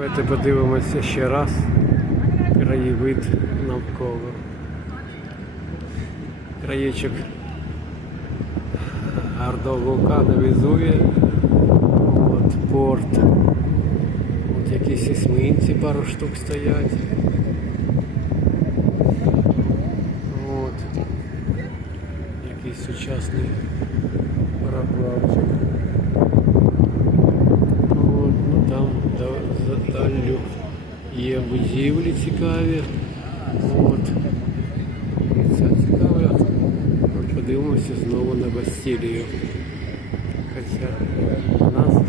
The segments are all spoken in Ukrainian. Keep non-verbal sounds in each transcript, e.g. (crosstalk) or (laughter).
Давайте подивимося ще раз краєвид навколо. Краєчок гарного вулкана Везувія. От порт. От якісь есминці пару штук стоять. От. Якийсь сучасний пароплавчик. Даллю є будівлі цікаві. От. Це цікаво. Подивимося знову на Бастілію. Хоча у нас,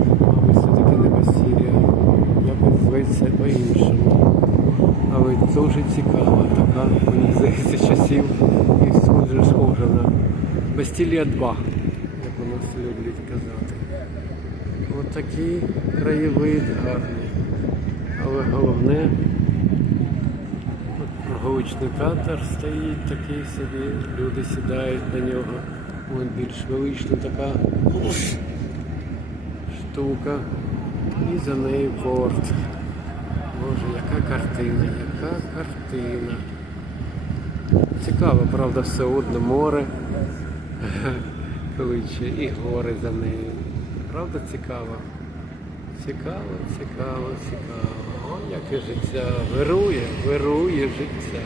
все-таки не Бастілія. Якось зветься по-іншому. Але дуже цікава така, мені здається, часів і дуже схожа на Бастілія 2, як у нас люблять казати. Ось такий краєвид гарний. Головне, прогулочний театр стоїть такий собі, люди сідають на нього. Ось більш велична така штука. І за нею порт. Боже, яка картина, яка картина. Цікаво, правда, все одно море. (laughs) Коли і гори за нею. Правда цікаво? Цікаво, цікаво, цікаво. О, яке життя. Вирує, вирує життя.